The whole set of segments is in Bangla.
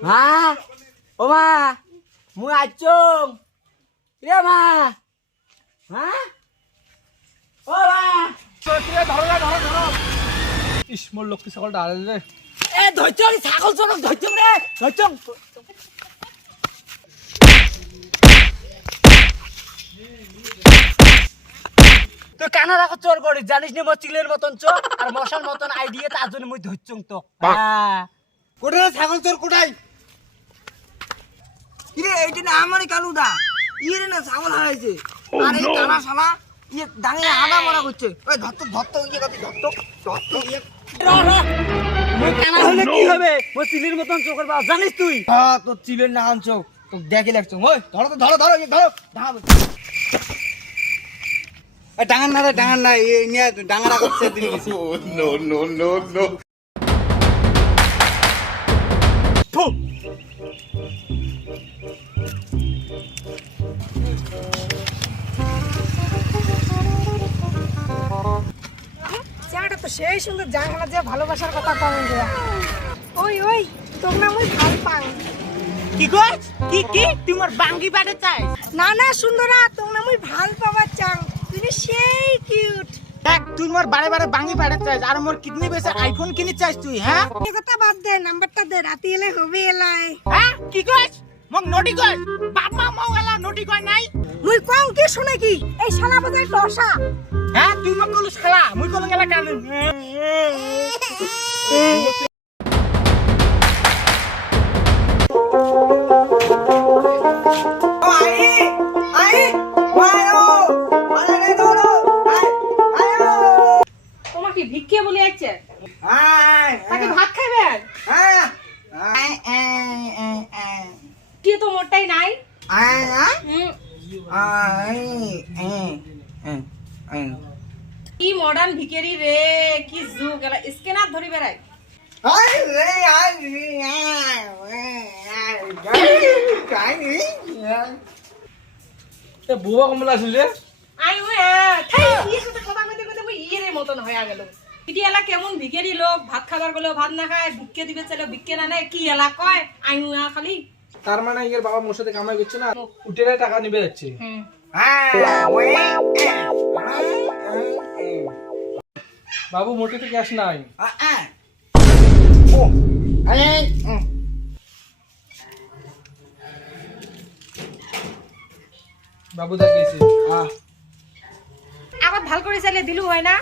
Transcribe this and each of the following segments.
মা ও মা মুই আইছং রে মা মা ও মা ধরো ইস মোর লক্ষ্মী ছাগলটা আড়াল রে এ ধৈর্য ছাগল চড়ক ধৈর্য রে ধৈর্য তুই কানা রাখো চোর করি জানিস নি মোর চিলের মতন চোর আর মশার মতন আইডিয়া তার জন্য মুই ধৈর্যং তো কোথায় ছাগল তোর কোথায় ইরে এইটা না আমারই কালুদা ইরে না ছাগল হারাইছে আর এই কানা শালা ইয়ে দাঁড়িয়ে আদা মরা করছে ওই ধরতো ইয়ে কাটি ধরতো ইয়ে মুই কানা হলে কি হবে মোর চিলের মতন চোখের বাপ জানিস তুই হ্যাঁ তোর চিলের না আনছো তো দেখে লাগছো ওই ধরো তো ধরো ধরো ধরো ডাঙার না এই নিয়ে ডাঙারা করছে দিন no. চেহারাটা তো সেই সুন্দর জানলা যে ভালোবাসার কথা কমেন্ট দেয়া ওই ওই তোর না মুই ভাল পাং কি কইছ কি তুই মোর বাঙ্গি বাড়ে চাইস না না সুন্দরা তোর না মুই ভাল পাবার চাং তুই সেই কিউট দেখ তুই মোর বারে বারে বাঙ্গি বাড়ে চাইস আর মোর কিডনি বেসে আইফোন কিনি চাইস তুই হ্যাঁ এই কথা বাদ দে নাম্বারটা দে রাতে এলে হবে এলাই হ্যাঁ কি কইছ মোক নটি কইছ বাপ মা মওলা নটি কই নাই মুই কম কি শুনে কি এই শালা বাজার টসা হ্যাঁ তুই মোক কলু শালা মুই কলু গেলা কান তোমাকে ভিক্ষে বলে যাচ্ছে তাকে ভাত খাবেন কি তো মোটাই নাই কি মডার্ন ভিখারি রে কি যুগ এলা স্ক্যানার ধরি বেড়াই বুবা কমলা আছিল রে আই ওই থাই ইয়ে কথা কথা কইতে মই ইয়ের মতন হয়ে গেল ইটি এলা কেমন ভিখারি লোক ভাত খাবার গেলেও ভাত না খায় ভিক্ষে দিবে চাইলে ভিক্ষে না নেয় কি এলা কয় আই খালি তার মানে এর বাবা মোর সাথে কামাই করছে না উঠে টাকা নিবে যাচ্ছে বাবু মোটেতে ক্যাশ নাই বাবু দেখাইছে আবার ভাল করে চাইলে দিলু হয় না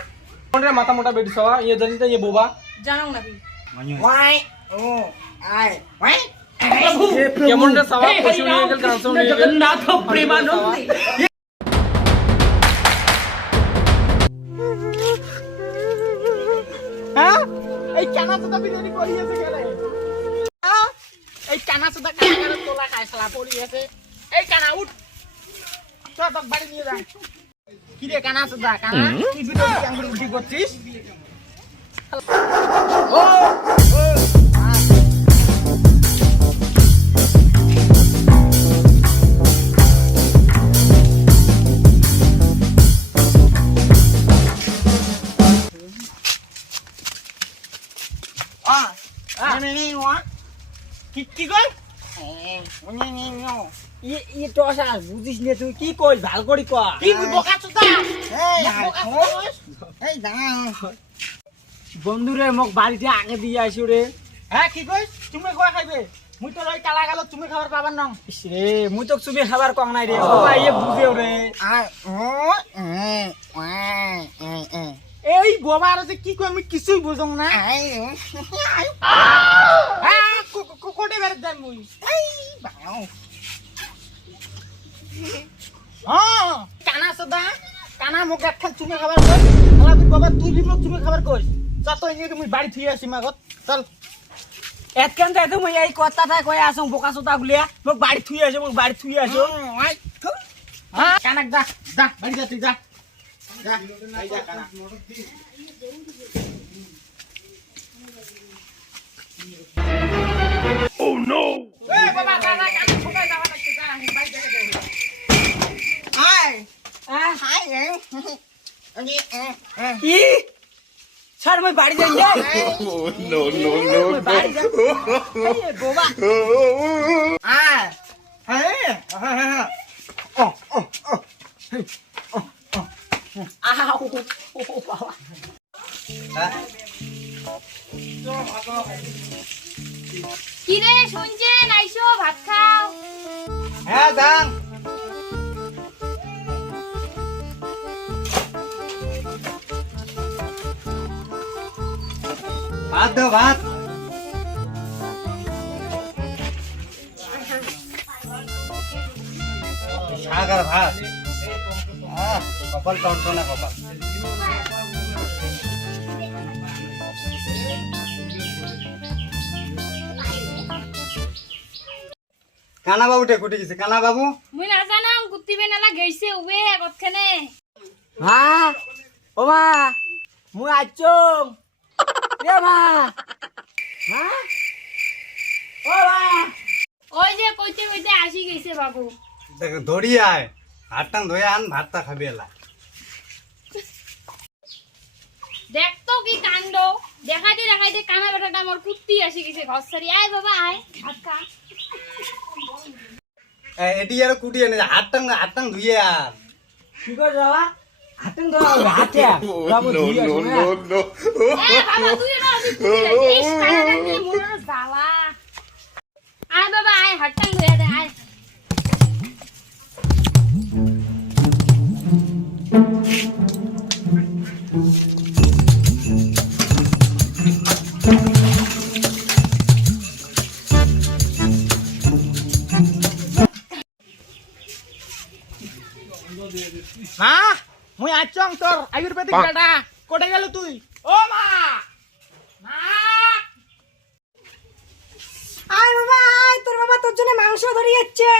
কোনটা মাথা মোটা বেটি সবা ইয়ে জানি তো ইয়ে বোবা জানাও নাকি কেমন রে সবা পশু নিয়ে গেল কাঁচো নিয়ে গেল জগন্নাথ প্রেমানন্দে হ্যাঁ এই কানা সুদা বিরিয়ানি করিয়েছে গেলে এই কানা সুদা কানা তোলা খায় শালা পড়িয়েছে এই কানা উঠ চল তোর বাড়ি নিয়ে যা কি রে কানা সুদা কানা কি ভিডিও আঙ্গুল উল্টি করছিস ও কি কই ই টসা বুঝিস নে তুই কি কই ভাল করি কয়া কি বোকা চোদা এই বন্ধুরে মোক বাড়িতে আগে দিয়ে আইছো রে হ্যাঁ কি কই তুমি কয়া খাইবে মুই তো লই কালা গেল তুমি খাবার পাবার নং রে মুই তো তুমি খাবার কং নাই রে বাবা ইয়ে বুঝেও রে এই বোবার যে কি কই আমি কিছুই বুঝং না কোটে বের যাই মুই এই বাও হ্যাঁ কানা সদা কানা মোক একখান চুমে খাবার কই আলা তুই বাবা তুই বিমক চুমে খাবার কই যা তো ইয়ে মুই বাড়ি থুই আসি মাগত চল একখান যাই তো মুই এই কথাটা কই আসং বোকা সদা গুলিয়া মোক বাড়ি থুই আসো মোক বাড়ি থুই আসো হ্যাঁ কানাক যা যা বাড়ি যা তুই যা যা এই যা কানা Oh no! এই বাবা কানা কানা ছোটাই যাওয়া লাগছে যা আমি বাইরে থেকে দে হাই কি স্যার মই বাড়ি যাই যাই Oh, no, no, no, বাড়ি যাই no. এই গোবা হ্যাঁ হ্যাঁ হ্যাঁ আউ ও বাবা কি রে শুনছেন আইসো ভাত খাও হ্যাঁ দাম ভাত দাও ভাত শাক আর ভাত কপাল টনটনা কপাল কানা বাবু কুটি গেছে কানা বাবু মুই না জানাম কুত্তিবে নালা গেইছে উবে কতখানে হ্যাঁ ও মা মুই আইচং এ মা হ্যাঁ ও মা ওই যে কইতে কইতে আসি গেছে বাবু দেখ ধরি আয় হাতটাং ধরে আন ভাতটা খাবি এলা দেখতো কি কাণ্ড দেখাইতে দেখাইতে কানা বেটাটা আমার কুত্তি আসি গেছে ঘর সারি আয় বাবা আয় ভাত খা এটি আর কুটি এনে হাতটাং ধুয়ে আন কি করে যাওয়া হাতটাং ধোয়া হাতে Oh, no, no, no, no. এ বাবা তুই না আমি কুত্তি এই কানাটা কি মোর জ্বালা আয় বাবা আয় হাতটাং ধুয়ে দে আয় মা মুই আইচং তোর আয়ুর্বেদিক বেটা কোটে গেল তুই ও মা মা আয় বাবা আয় তোর বাবা তোর জন্য মাংস ধরে যাচ্ছে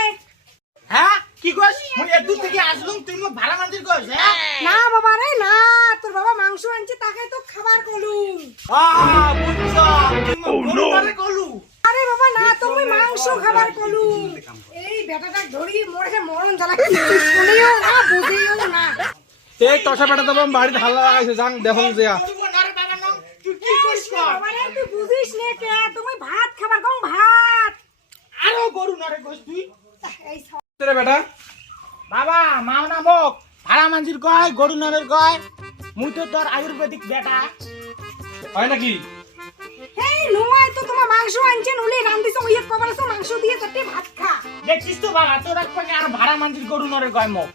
হ্যাঁ কি কস মুই এত দূর থেকে আসলুম তুই মোক ভাড়া মানজির কস হ্যাঁ না বাবা রে না তোর বাবা মাংস আনছে তাকে তো খাবার কলুম বুঝছ তুই মোক গরুটারে কলু আরে বাবা না তুমি মাংস খাবার কলুম এই বেটাটা ধরি মরে মরণ জ্বালা কি শুনিও না বুঝিও না এই টসা পেটা দেবো বাড়িতে হাল্লা লাগাইছে যাং দেখুন যে গরু নারে বাবা নাম তুই কি করিস বাবা রে তুই বুঝিস নে কে তুমি ভাত খাবার কম ভাত আরো গরু নারে কস তুই এই রে বেটা বাবা মাও না মোক ভাড়া মানজির কয় গরু নারের কয় মুই তো তোর আয়ুর্বেদিক বেটা হয় নাকি এই নুমাই তো তোমার মাংস আনছে নুলি রান্দিছো ওই কবরছো মাংস দিয়ে তোতে ভাত খা দেখছিস তো বাবা তোর এক পাকে আর ভাড়া মানজির গরু নারের কয় মোক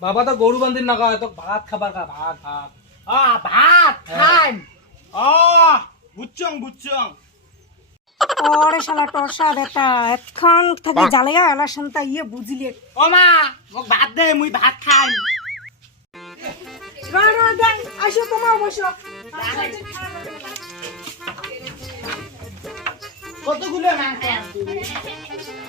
বাবা তো গরু বান্ধির না কয় তো ভাত খাবার খা ভাত ভাত ভাত খাইম বুঝছং ওরে শালা টসা বেটা এখন থাকি জ্বালাইয়া এলা শান্তা ইয়ে বুঝিলে ও মা মোক ভাত দে মুই ভাত খাইম রা দেন আসো তোমার বসো কতগুলো মাংস আনছিস?